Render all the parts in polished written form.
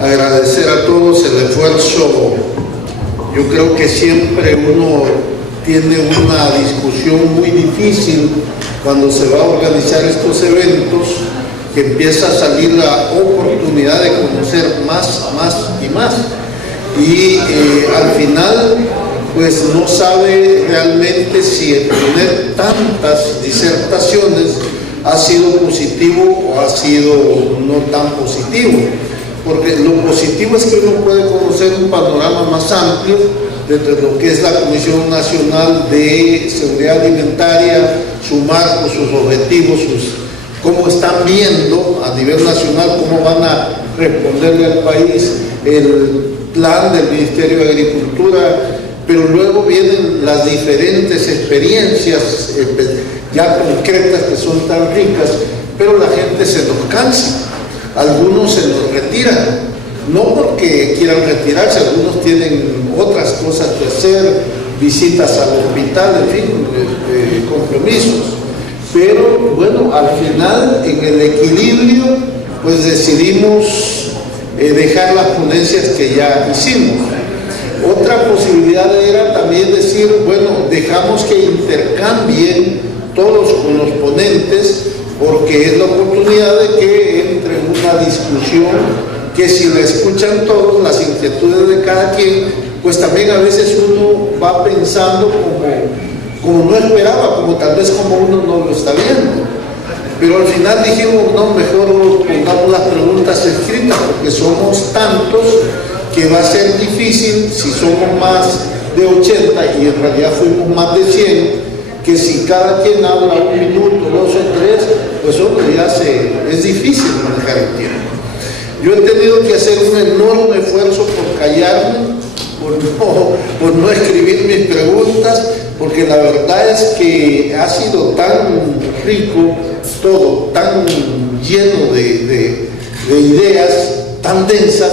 agradecer a todos el esfuerzo. Yo creo que siempre uno tiene una discusión muy difícil cuando se va a organizar estos eventos, que empieza a salir la oportunidad de conocer más y más. Y al final, pues no sabe realmente si el tener tantas disertaciones ha sido positivo o ha sido no tan positivo. Porque lo positivo es que uno puede conocer un panorama más amplio de lo que es la Comisión Nacional de Seguridad Alimentaria, su marco, sus objetivos, cómo están viendo a nivel nacional, cómo van a responderle al país, el plan del Ministerio de Agricultura, pero luego vienen las diferentes experiencias ya concretas que son tan ricas, pero la gente se nos cansa. Algunos se nos retiran, no porque quieran retirarse, algunos tienen otras cosas que hacer, visitas al hospital, en fin, compromisos. Pero bueno, al final, en el equilibrio, pues decidimos dejar las ponencias que ya hicimos. Otra posibilidad era también decir, bueno, dejamos que intercambien todos con los ponentes, porque es la oportunidad de que entre una discusión que, si la escuchan todos, las inquietudes de cada quien, pues también a veces uno va pensando como no esperaba, como tal vez como uno no lo está viendo. Pero al final dijimos, no, mejor pongamos las preguntas escritas, porque somos tantos que va a ser difícil, si somos más de 80 y en realidad fuimos más de 100, que si cada quien habla 1 minuto, 2 o 3, pues hombre, ya es difícil manejar el tiempo. Yo he tenido que hacer un enorme esfuerzo por callarme, por no escribir mis preguntas, porque la verdad es que ha sido tan rico todo, tan lleno de ideas, tan densas,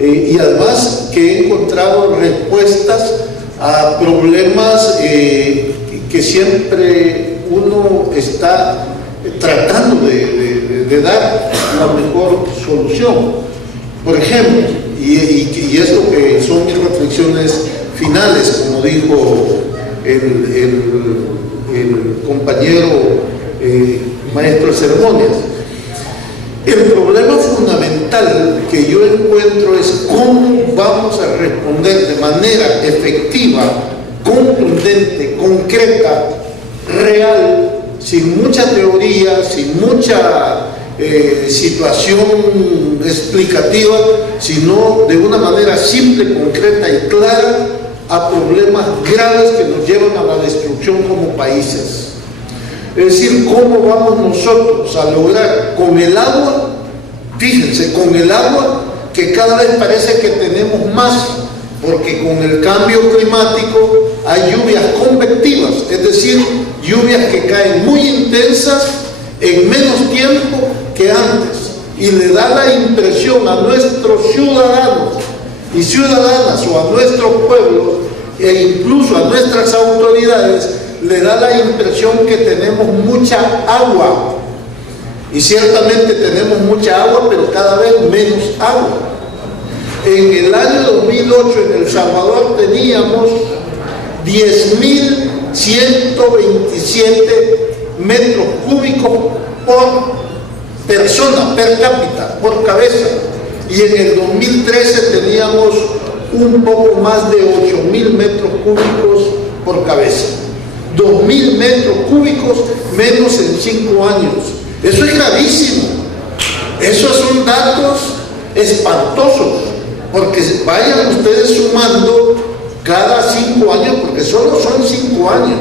y además que he encontrado respuestas a problemas que siempre uno está tratando de dar la mejor solución. Por ejemplo, y es lo que son mis reflexiones finales, como dijo el compañero maestro de ceremonias, el problema fundamental que yo encuentro es cómo vamos a responder de manera efectiva, contundente, concreta, real, sin mucha teoría, sin mucha situación explicativa, sino de una manera simple, concreta y clara a problemas graves que nos llevan a la destrucción como países. Es decir, cómo vamos nosotros a lograr con el agua, fíjense, con el agua que cada vez parece que tenemos más, porque con el cambio climático hay lluvias convectivas, es decir, lluvias que caen muy intensas en menos tiempo que antes, y le da la impresión a nuestros ciudadanos y ciudadanas o a nuestros pueblos e incluso a nuestras autoridades, le da la impresión que tenemos mucha agua, y ciertamente tenemos mucha agua, pero cada vez menos agua. En el año 2008 en El Salvador teníamos 10.127 metros cúbicos por persona, per cápita, por cabeza, y en el 2013 teníamos un poco más de 8.000 metros cúbicos por cabeza. 2.000 metros cúbicos menos en 5 años. Eso es gravísimo. Esos son datos espantosos, porque vayan ustedes sumando cada 5 años, porque solo son 5 años.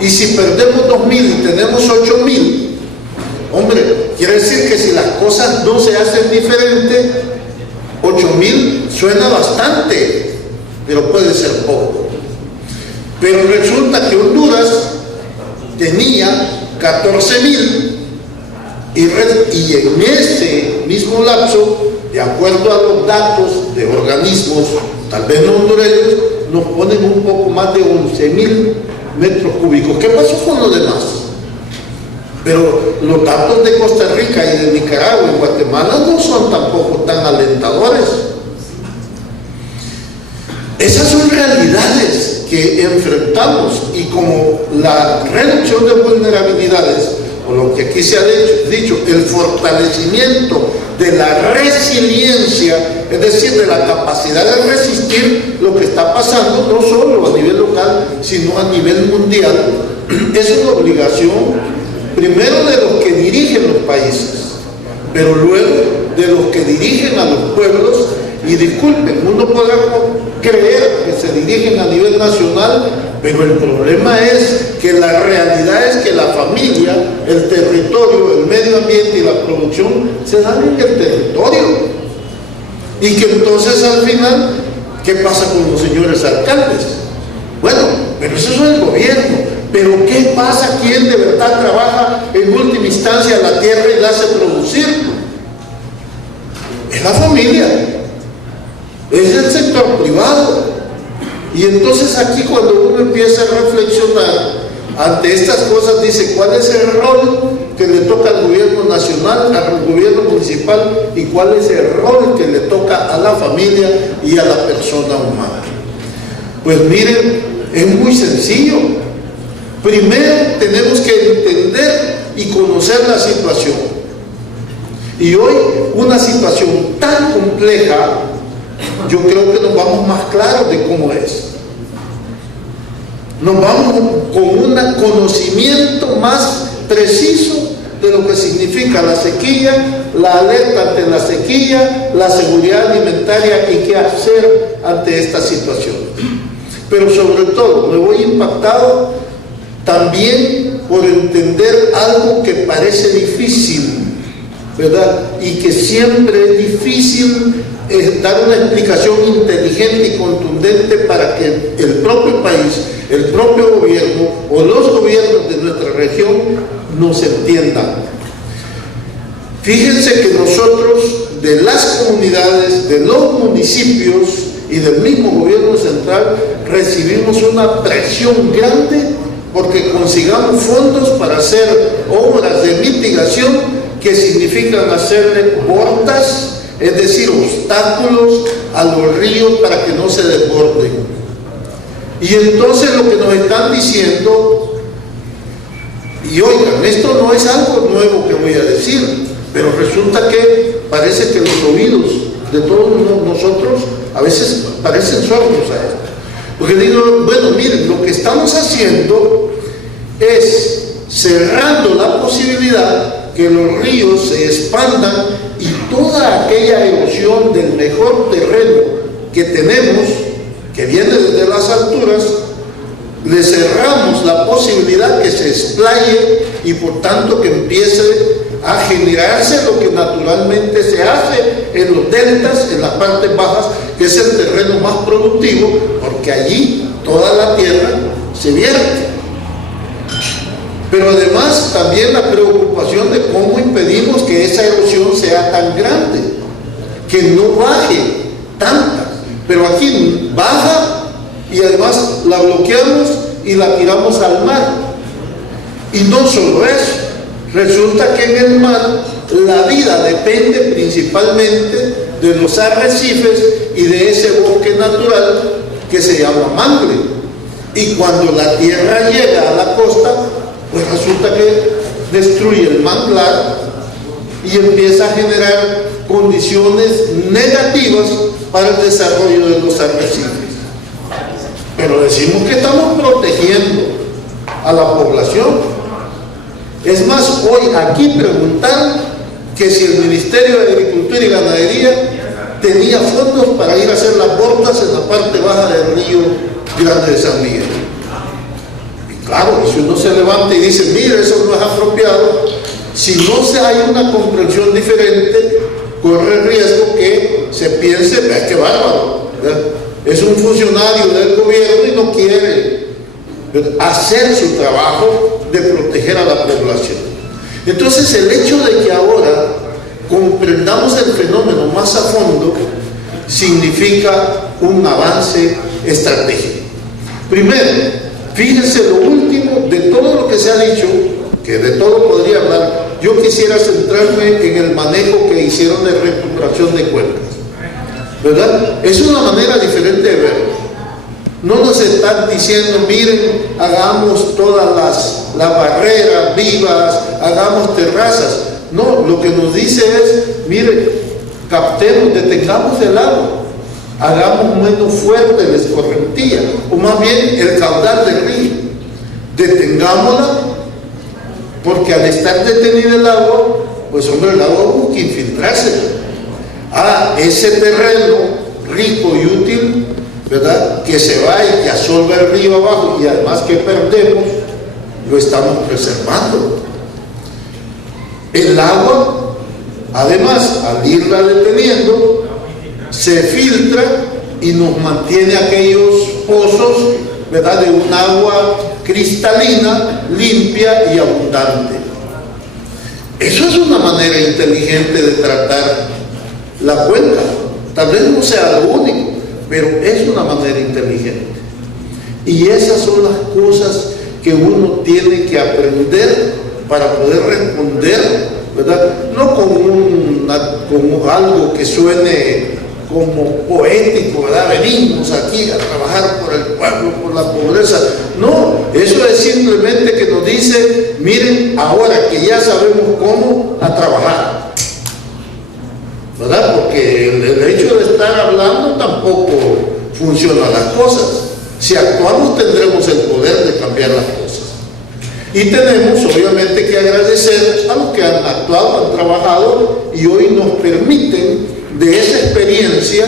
Y si perdemos 2.000 y tenemos 8.000, hombre, quiere decir que si las cosas no se hacen diferente, 8.000 suena bastante, pero puede ser poco. Pero resulta que Honduras tenía 14.000 y en ese mismo lapso, de acuerdo a los datos de organismos, tal vez no hondureños, nos ponen un poco más de 11.000 metros cúbicos. ¿Qué pasó con los demás? Pero los datos de Costa Rica y de Nicaragua y Guatemala no son tampoco tan alentadores. Esas son realidades que enfrentamos, y como la reducción de vulnerabilidades, o lo que aquí se ha dicho, el fortalecimiento de la resiliencia, es decir, de la capacidad de resistir lo que está pasando, no solo a nivel local, sino a nivel mundial, es una obligación primero de los que dirigen los países, pero luego de los que dirigen a los pueblos. Y disculpen, uno podrá creer que se dirigen a nivel nacional, pero el problema es que la realidad es que la familia, el territorio, el medio ambiente y la producción se dan en el territorio. Y que entonces al final, ¿qué pasa con los señores alcaldes? Bueno, pero eso es el gobierno. Pero ¿qué pasa? ¿Quién de verdad trabaja en última instancia la tierra y la hace producir? Es la familia. Es el sector privado. Y entonces aquí, cuando uno empieza a reflexionar ante estas cosas, dice cuál es el rol que le toca al gobierno nacional, al gobierno municipal, y cuál es el rol que le toca a la familia y a la persona humana. Pues miren, es muy sencillo. Primero tenemos que entender y conocer la situación. Y hoy, una situación tan compleja, yo creo que nos vamos más claros de cómo es. Nos vamos con un conocimiento más preciso de lo que significa la sequía, la alerta ante la sequía, la seguridad alimentaria y qué hacer ante esta situación. Pero sobre todo, me voy impactado también por entender algo que parece difícil, ¿verdad? Y que siempre es difícil dar una explicación inteligente y contundente para que el propio país, el propio gobierno o los gobiernos de nuestra región nos entiendan. Fíjense que nosotros, de las comunidades, de los municipios y del mismo gobierno central, recibimos una presión grande porque consigamos fondos para hacer obras de mitigación que significan hacerle bordas, es decir, obstáculos a los ríos para que no se desborden. Y entonces lo que nos están diciendo, y oigan, esto no es algo nuevo que voy a decir, pero resulta que parece que los oídos de todos nosotros a veces parecen sordos a esto. Porque digo, bueno, miren, lo que estamos haciendo es cerrando la posibilidad que los ríos se expandan y toda aquella erosión del mejor terreno que tenemos, que viene desde las alturas, le cerramos la posibilidad que se explaye y por tanto que empiece a generarse lo que naturalmente se hace en los deltas, en las partes bajas, que es el terreno más productivo, porque allí toda la tierra se vierte. Pero además también la preocupación de cómo impedimos que esa erosión sea tan grande, que no baje tanta, pero aquí baja y además la bloqueamos y la tiramos al mar. Y no solo eso, resulta que en el mar la vida depende principalmente de los arrecifes y de ese bosque natural que se llama mangle. Y cuando la tierra llega a la costa, pues resulta que destruye el manglar y empieza a generar condiciones negativas para el desarrollo de los arrecifes. Pero decimos que estamos protegiendo a la población. Es más, hoy aquí preguntan que si el Ministerio de Agricultura y Ganadería tenía fondos para ir a hacer las bordas en la parte baja del río Grande de San Miguel. Claro, si uno se levanta y dice, mire, eso no es apropiado, si no hay una comprensión diferente, corre el riesgo que se piense, vea qué bárbaro, ¿verdad? Es un funcionario del gobierno y no quiere hacer su trabajo de proteger a la población. Entonces, el hecho de que ahora comprendamos el fenómeno más a fondo significa un avance estratégico. Primero, fíjense lo último de todo lo que se ha dicho, que de todo podría hablar, yo quisiera centrarme en el manejo que hicieron de recuperación de cuencas, ¿verdad? Es una manera diferente de verlo. No nos están diciendo, miren, hagamos todas las barreras vivas, hagamos terrazas. No, lo que nos dice es, miren, captemos, detengamos el agua, hagamos menos fuerte la escorrentía, o más bien el caudal del río. Detengámosla, porque al estar detenido el agua, pues hombre, el agua busca infiltrarse. Ese terreno rico y útil, ¿verdad?, que se va y que absorbe el río abajo y además que perdemos, lo estamos preservando. El agua, además, al irla deteniendo, se filtra y nos mantiene aquellos pozos, ¿verdad?, de un agua cristalina, limpia y abundante. Eso es una manera inteligente de tratar la cuenca. Tal vez no sea lo único, pero es una manera inteligente. Y esas son las cosas que uno tiene que aprender para poder responder, ¿verdad? No con algo que suene como poético, ¿verdad? Venimos aquí a trabajar por el pueblo, por la pobreza. No, eso es simplemente que nos dice, miren, ahora que ya sabemos cómo, a trabajar, ¿verdad? Porque el hecho de estar hablando tampoco funcionan las cosas. Si actuamos tendremos el poder de cambiar las cosas. Y tenemos obviamente que agradecer a los que han actuado, han trabajado y hoy nos permiten de esa experiencia,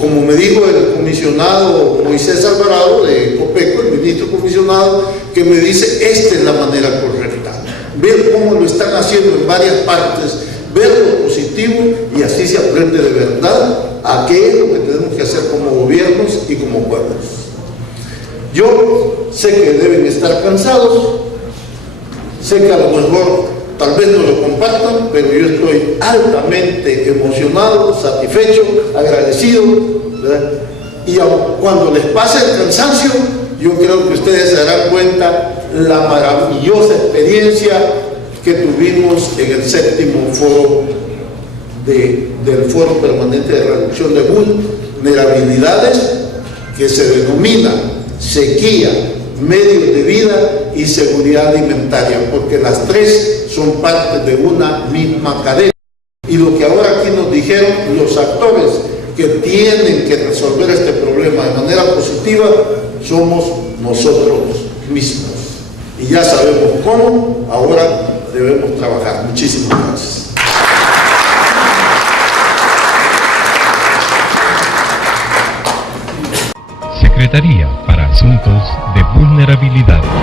como me dijo el comisionado Moisés Alvarado de Copeco, el ministro comisionado, que me dice, esta es la manera correcta. Ver cómo lo están haciendo en varias partes, ver lo positivo y así se aprende de verdad a qué es lo que tenemos que hacer como gobiernos y como pueblos. Yo sé que deben estar cansados, sé que a lo mejor tal vez no lo compartan, pero yo estoy altamente emocionado, satisfecho, agradecido, ¿verdad? Y cuando les pase el cansancio, yo creo que ustedes se darán cuenta la maravillosa experiencia que tuvimos en el 7º foro del Foro Permanente de Reducción de Vulnerabilidades, que se denomina sequía, medios de vida y seguridad alimentaria, porque las tres son parte de una misma cadena. Y lo que ahora aquí nos dijeron los actores que tienen que resolver este problema de manera positiva somos nosotros mismos. Y ya sabemos cómo, ahora debemos trabajar. Muchísimas gracias. Secretaría para Asuntos de Vulnerabilidades.